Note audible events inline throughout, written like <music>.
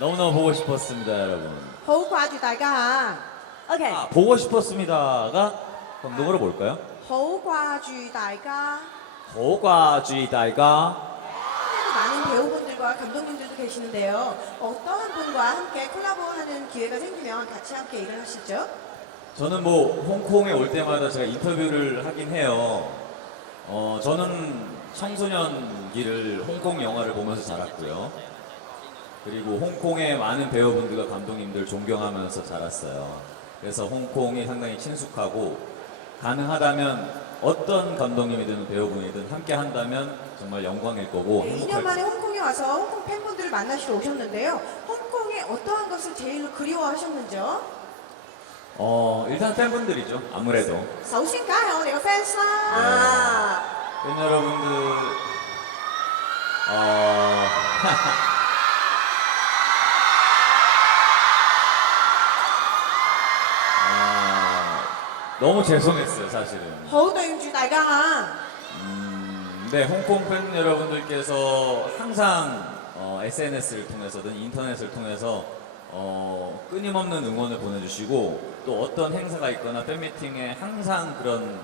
너무너무 보고 싶었습니다, 여러분. 好掛住大家嚇， OK， 아, 보고 싶었습니다가 광동어로 뭘까요? 好掛住大家。 호과주의 다이가 많은 배우분들과 감독님들도 계시는데요. 어떠한 분과 함께 콜라보하는 기회가 생기면 같이 함께 일을 하시죠? 저는 뭐 홍콩에 올 때마다 제가 인터뷰를 하긴 해요. 어, 저는 청소년기를 홍콩 영화를 보면서 자랐고요. 그리고 홍콩의 많은 배우분들과 감독님들 존경하면서 자랐어요. 그래서 홍콩이 상당히 친숙하고 가능하다면 어떤 감독님이든 배우분이든 함께 한다면 정말 영광일 거고 네, 2년 행복할 만에 홍콩에 와서 홍콩 팬분들을 만나시러 오셨는데요. 홍콩의 어떠한 것을 제일 그리워하셨는지요? 어, 일단 팬분들이죠. 아무래도. 首先梗係我哋嘅 fans 啦。啊， 팬 여러분들, 어, <laughs> 너무 죄송했어요, 사실은. 好對唔住大家嚇。 음, 네, 홍콩 팬 여러분들께서 항상 어, SNS를 통해서든 인터넷을 통해서 어, 끊임없는 응원을 보내주시고 또 어떤 행사가 있거나 팬미팅에 항상 그런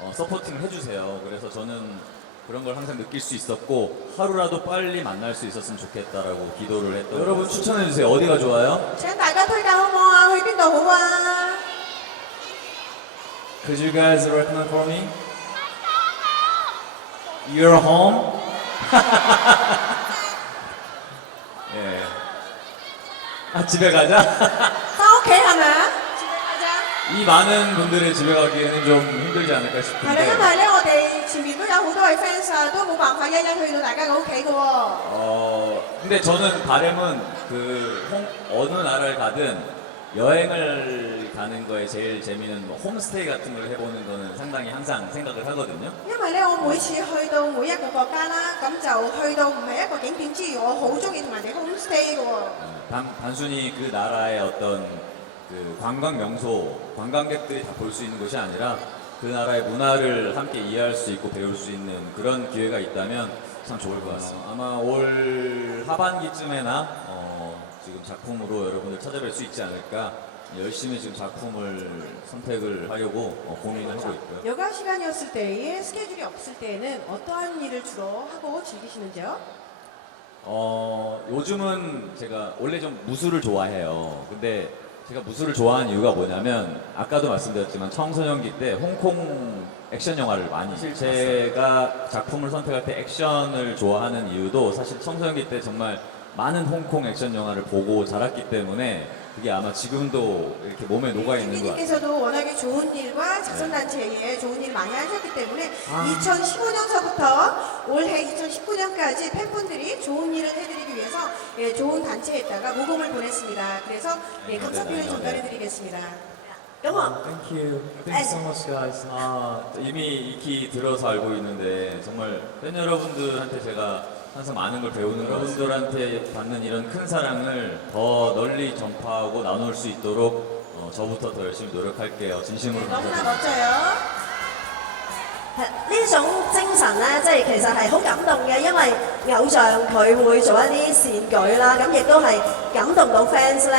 어, 서포팅을 해주세요. 그래서 저는 그런 걸 항상 느낄 수 있었고 하루라도 빨리 만날 수 있었으면 좋겠다라고 기도를 했던 여러분 추천해주세요. 어디가 좋아요?請大家推介好唔好啊？去邊度好啊？ Could you guys recommend for me? Your home? 예. 아, 집에 가자? 翻屋企係咪啊？住你家啫。 이 많은 분들의 집에 가기에는 좀 힘들지 않을까 係啦，因 싶은데, 為咧，我哋前面都有好多位 fans 啊，都冇辦法一一去到大家嘅屋企嘅喎。 어, 근데 저는 바람은 그, 홍, 어느 나라를 가든 여행을 가는 거에 제일 재미는 뭐 홈스테이 같은 걸 해보는 거는 상당히 항상 생각을 하거든요. 因為咧，我每次去到每一個國家啦，咁就去到唔係一個景點之餘，我好中意同人哋 home stay 嘅喎。 어, 단, 단순히 그 나라의 어떤 그 관광 명소, 관광객들이 다 볼 수 있는 것이 아니라 그 나라의 문화를 함께 이해할 수 있고 배울 수 있는 그런 기회가 있다면 참 좋을 것 같습니다. 아마 올 하반기쯤에나 어, 지금 작품으로 여러분들 찾아뵐 수 있지 않을까 열심히 지금 작품을 선택을 하려고 어, 고민을 하고 있고요. 여가 시간이었을 때에 스케줄이 없을 때에는 어떠한 일을 주로 하고 즐기시는지요? 어, 요즘은 제가 원래 좀 무술을 좋아해요. 근데 제가 무술을 좋아하는 이유가 뭐냐면 아까도 말씀드렸지만 청소년기 때 홍콩 액션 영화를 많이 사실 제가 작품을 선택할 때 액션을 좋아하는 이유도 사실 청소년기 때 정말 많은 홍콩 액션 영화를 보고 자랐기 때문에 그게 아마 지금도 이렇게 몸에 녹아 있는 것 같아요. 주기님께서도 워낙에 좋은 일과 자선단체에 좋은 일 많이 하셨기 때문에 아. 2015년서부터 올해 2019년까지 팬분들이 좋은 일을 해드리기 위해서 예, 좋은 단체에다가 모금을 보냈습니다. 그래서 예, 감사표를 전달해드리겠습니다. 咁啊， Thank you. Thank you so much, guys. 아, 이미 익히 들어서 알고 있는데 정말 팬 여러분들한테 제가 항상 많은 걸 배우는 여러분들한테 받는 이런 큰 사랑을 더 널리 전파하고 나눌 수 있도록 어, 저부터 더 열심히 노력할게요. 진심으로 너무나 감사합니다. 멋져요. 係呢種精神咧，即係其實係好感動嘅，因為偶像佢會做一啲善舉啦，咁亦都係感動到 fans 咧，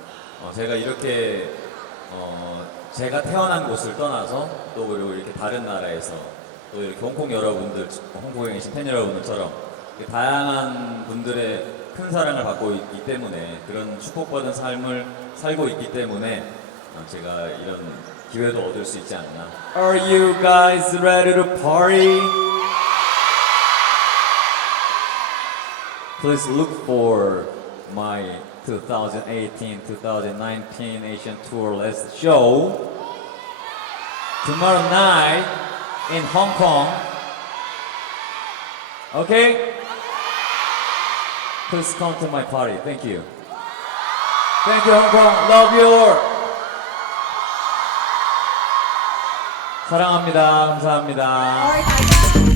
어, 제가 이렇게 어, 제가 태어난 곳을 떠나서 또 그리고 이렇게 다른 나라에서 또 이렇게 홍콩 여러분들, 홍콩에 계신 팬 여러분들처럼 다양한 분들의 큰 사랑을 받고 있기 때문에 그런 축복받은 삶을 살고 있기 때문에 어, 제가 이런 기회도 얻을 수 있지 않나. Are you guys ready to party? Please look for my 2018-2019 Asian Tour Last Show tomorrow night in Hong Kong. Okay? Please come to my party. Thank you. Thank you, Hong Kong. Love you all. 사랑합니다. 감사합니다. 어, 다가